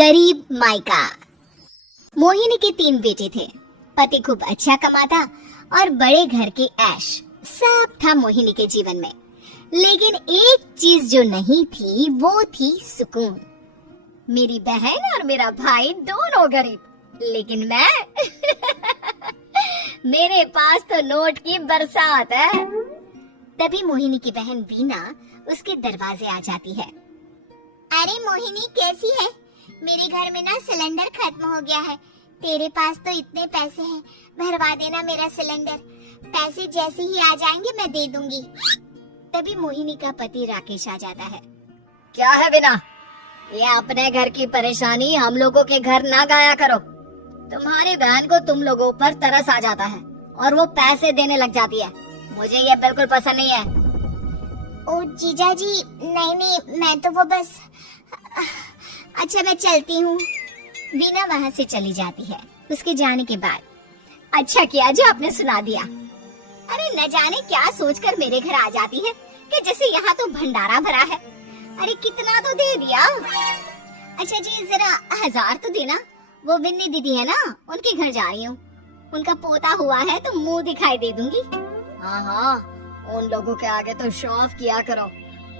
गरीब मायका। मोहिनी के 3 बेटे थे। पति खूब अच्छा कमाता और बड़े घर के ऐश सब था मोहिनी के जीवन में। लेकिन एक चीज जो नहीं थी वो थी सुकून। मेरी बहन और मेरा भाई दोनों गरीब, लेकिन मैं मेरे पास तो नोट की बरसात है। तभी मोहिनी की बहन बीना उसके दरवाजे आ जाती है। अरे मोहिनी कैसी है? मेरे घर में ना सिलेंडर खत्म हो गया है। तेरे पास तो इतने पैसे हैं, भरवा देना मेरा सिलेंडर। पैसे जैसे ही आ जाएंगे मैं दे दूंगी। तभी मोहिनी का पति राकेश आ जाता है। क्या है बिना, ये अपने घर की परेशानी हम लोगों के घर ना गाया करो। तुम्हारी बहन को तुम लोगों पर तरस आ जाता है और वो पैसे देने लग जाती है। मुझे ये बिल्कुल पसंद नहीं है। ओ जीजा जी, नहीं मैं तो वो बस। अच्छा मैं चलती हूँ। बीना वहाँ से चली जाती है। उसके जाने के बाद अच्छा किया जो आपने सुना दिया। अरे न जाने क्या सोचकर मेरे घर आ जाती है कि जैसे यहाँ तो भंडारा भरा है। अरे कितना तो दे दिया। अच्छा जी जरा 1000 तो देना। वो बिन्नी दीदी है ना, उनके घर जा रही हूँ। उनका पोता हुआ है तो मुंह दिखाई दे दूंगी। हाँ, उन लोगों के आगे तो शो ऑफ किया करो।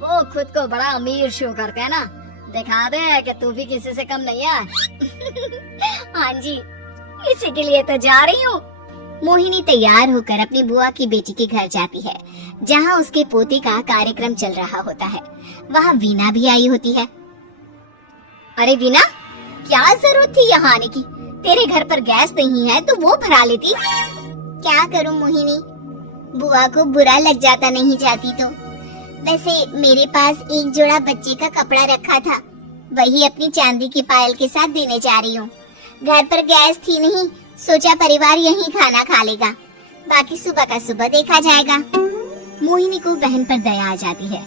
वो खुद को बड़ा अमीर शो करते हैं ना, दिखा दे कि तू भी किसी से कम नहीं है। हाँ जी, इसी के लिए तो जा रही हूँ। मोहिनी तैयार होकर अपनी बुआ की बेटी के घर जाती है, जहाँ उसके पोते का कार्यक्रम चल रहा होता है। वहाँ वीना भी आई होती है। अरे वीना, क्या जरूरत थी यहाँ आने की? तेरे घर पर गैस नहीं है तो वो भरा लेती। क्या करूँ मोहिनी, बुआ को बुरा लग जाता नहीं जाती तो। वैसे मेरे पास एक जोड़ा बच्चे का कपड़ा रखा था, वही अपनी चांदी की पायल के साथ देने जा रही हूँ। घर पर गैस थी नहीं, सोचा परिवार यहीं खाना खा लेगा, बाकी सुबह का सुबह देखा जाएगा। मोहिनी को बहन पर दया आ जाती है।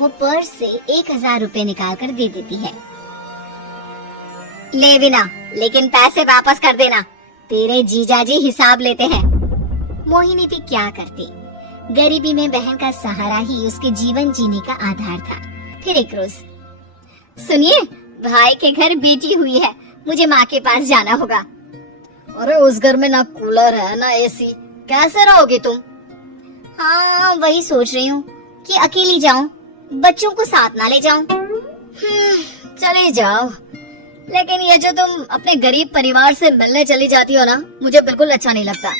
वो पर्स से 1000 रुपए निकाल कर दे देती है। ले बिना, लेकिन पैसे वापस कर देना, तेरे जीजाजी हिसाब लेते हैं। मोहिनी भी क्या करती, गरीबी में बहन का सहारा ही उसके जीवन जीने का आधार था। फिर एक रोज, सुनिए, भाई के घर बेटी हुई है, मुझे माँ के पास जाना होगा। अरे उस घर में ना कूलर है ना एसी, कैसे रहोगी तुम? हाँ वही सोच रही हूँ कि अकेली जाऊं, बच्चों को साथ ना ले जाऊं। चले जाओ, लेकिन ये जो तुम अपने गरीब परिवार से मिलने चली जाती हो ना, मुझे बिल्कुल अच्छा नहीं लगता।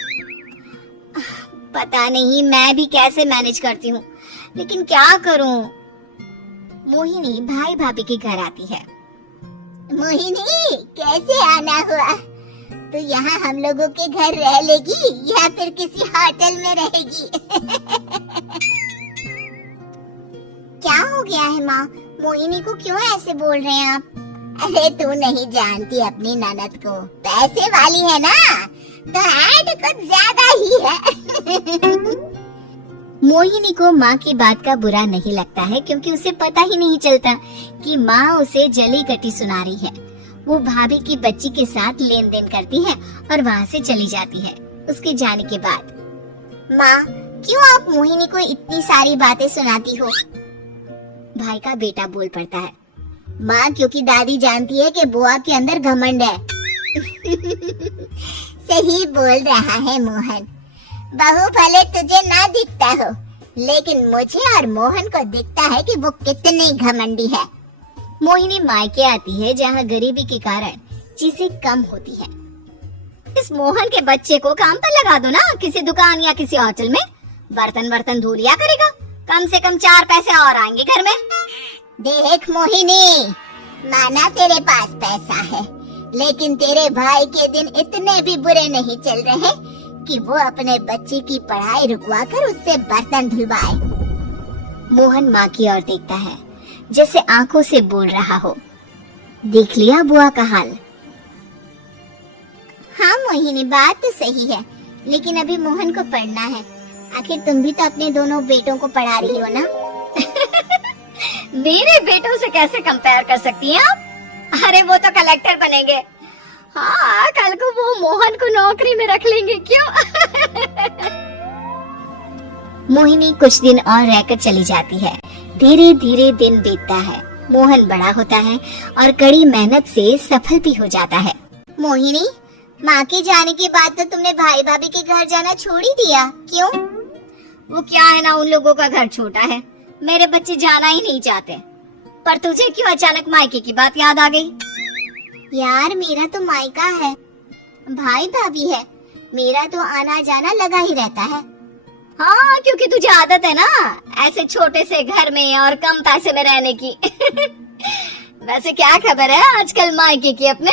पता नहीं मैं भी कैसे मैनेज करती हूँ, लेकिन क्या करूँ। मोहिनी भाई भाभी के घर आती है। मोहिनी कैसे आना हुआ? तो यहाँ हम लोगों के घर रह लेगी या फिर किसी होटल में रहेगी? क्या हो गया है माँ, मोहिनी को क्यों ऐसे बोल रहे हैं आप? अरे तू नहीं जानती अपनी ननद को, पैसे वाली है ना, तो ऐड कुछ ज्यादा ही है। मोहिनी को माँ की बात का बुरा नहीं लगता है, क्योंकि उसे पता ही नहीं चलता कि माँ उसे जली कटी सुना रही है। वो भाभी की बच्ची के साथ लेन देन करती है और वहाँ से चली जाती है। उसके जाने के बाद, माँ क्यों आप मोहिनी को इतनी सारी बातें सुनाती हो? भाई का बेटा बोल पड़ता है। माँ क्योंकि दादी जानती है कि बुआ के अंदर घमंड है। सही बोल रहा है मोहन, बहू भले तुझे ना दिखता हो, लेकिन मुझे और मोहन को दिखता है कि वो कितनी घमंडी है। मोहिनी मायके आती है, जहाँ गरीबी के कारण चीजें कम होती है। इस मोहन के बच्चे को काम पर लगा दो ना, किसी दुकान या किसी होटल में, बर्तन धो लिया करेगा, कम से कम 4 पैसे और आएंगे घर में। देख मोहिनी, माना तेरे पास पैसा है, लेकिन तेरे भाई के दिन इतने भी बुरे नहीं चल रहे कि वो अपने बच्चे की पढ़ाई रुकवा कर उससे बर्तन धुलवाए। मोहन माँ की ओर देखता है, जैसे आंखों से बोल रहा हो, देख लिया बुआ का हाल। हाँ मोहिनी, बात तो सही है, लेकिन अभी मोहन को पढ़ना है। आखिर तुम भी तो अपने दोनों बेटों को पढ़ा रही हो ना। मेरे बेटों से कैसे कंपेयर कर सकती हैं आप? अरे वो तो कलेक्टर बनेंगे। हाँ, कल को वो मोहन को नौकरी में रख लेंगे, क्यों? मोहिनी कुछ दिन और रहकर चली जाती है। धीरे धीरे दिन बीतता है मोहन बड़ा होता है और कड़ी मेहनत से सफल भी हो जाता है। मोहिनी, माँ के जाने के बाद तो तुमने भाई भाभी के घर जाना छोड़ ही दिया, क्यों? वो क्या है ना, उन लोगों का घर छोटा है, मेरे बच्चे जाना ही नहीं चाहते। पर तुझे क्यों अचानक मायके की बात याद आ गई? यार मेरा तो मायका है, भाई भाभी है, मेरा तो आना जाना लगा ही रहता है। हाँ, क्योंकि तुझे आदत है ना ऐसे छोटे से घर में और कम पैसे में रहने की। वैसे क्या खबर है आजकल मायके की अपने?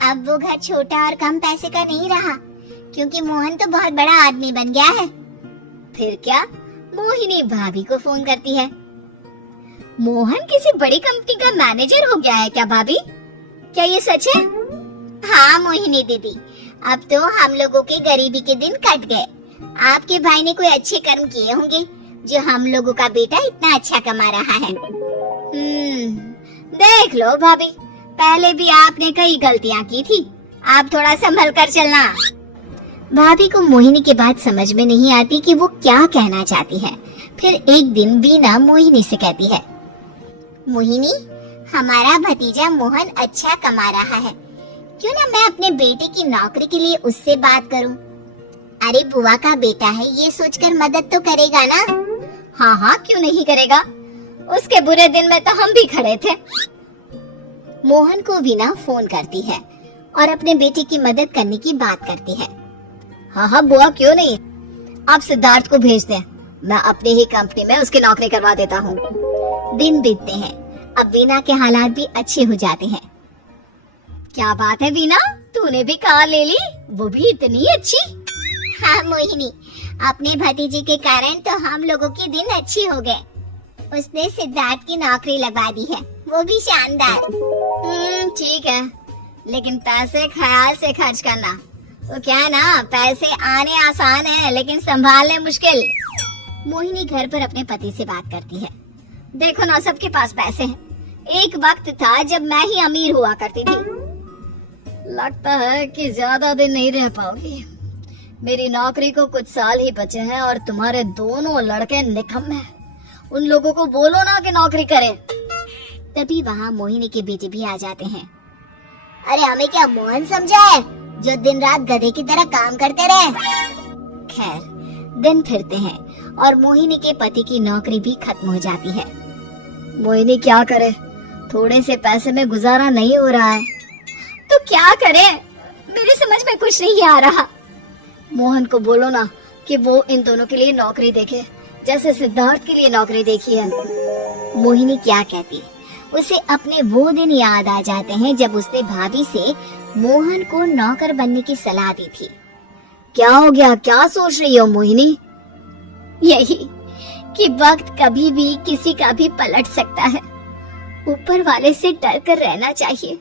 अब वो घर छोटा और कम पैसे का नहीं रहा, क्योंकि मोहन तो बहुत बड़ा आदमी बन गया है। फिर क्या? मोहिनी भाभी को फोन करती है। मोहन किसी बड़ी कंपनी का मैनेजर हो गया है क्या भाभी? क्या ये सच है? हाँ मोहिनी दीदी, अब तो हम लोगों के गरीबी के दिन कट गए। आपके भाई ने कोई अच्छे कर्म किए होंगे जो हम लोगों का बेटा इतना अच्छा कमा रहा है। देख लो भाभी, पहले भी आपने कई गलतियाँ की थी, आप थोड़ा संभल कर चलना। भाभी को मोहिनी की बात समझ में नहीं आती कि वो क्या कहना चाहती है। फिर एक दिन वीना मोहिनी से कहती है, मोहिनी, हमारा भतीजा मोहन अच्छा कमा रहा है, क्यों ना मैं अपने बेटे की नौकरी के लिए उससे बात करूं? अरे बुआ का बेटा है, ये सोचकर मदद तो करेगा ना? हाँ हाँ, क्यों नहीं करेगा, उसके बुरे दिन में तो हम भी खड़े थे। मोहन को वीना फोन करती है और अपने बेटे की मदद करने की बात करती है। हाँ हाँ बुआ, क्यों नहीं, आप सिद्धार्थ को भेज दें, मैं अपनी ही कंपनी में उसकी नौकरी करवा देता हूँ। दिन बीतते हैं, अब वीना के हालात भी अच्छे हो जाते हैं। क्या बात है वीना, तूने भी कार ले ली, वो भी इतनी अच्छी? हाँ मोहिनी, अपने भतीजे के कारण तो हम लोगों के दिन अच्छे हो गए। उसने सिद्धार्थ की नौकरी लगवा दी है, वो भी शानदार। ठीक है, लेकिन पैसे ख्याल से खर्च करना। वो क्या है ना, पैसे आने आसान है लेकिन संभालने मुश्किल। मोहिनी घर पर अपने पति से बात करती है। देखो ना, सबके पास पैसे हैं, एक वक्त था जब मैं ही अमीर हुआ करती थी। लगता है कि ज्यादा दिन नहीं रह पाओगी, मेरी नौकरी को कुछ साल ही बचे हैं और तुम्हारे दोनों लड़के निकम्मे हैं। उन लोगों को बोलो ना कि नौकरी करें। तभी वहाँ मोहिनी के बेटे भी आ जाते हैं। अरे हमें क्या मोहन समझा है जो दिन रात गधे की तरह काम करते रहे? खैर, दिन फिरते हैं और मोहिनी के पति की नौकरी भी खत्म हो जाती है। मोहिनी क्या करे, थोड़े से पैसे में गुजारा नहीं हो रहा है, तो क्या करे, मेरी समझ में कुछ नहीं आ रहा। मोहन को बोलो ना कि वो इन दोनों के लिए नौकरी देखे, जैसे सिद्धार्थ के लिए नौकरी देखी है। मोहिनी क्या कहती, उसे अपने वो दिन याद आ जाते हैं जब उसने भाभी से मोहन को नौकर बनने की सलाह दी थी। क्या हो गया, क्या सोच रही हो मोहिनी? यही कि वक्त कभी भी किसी का भी पलट सकता है, ऊपर वाले से डर कर रहना चाहिए।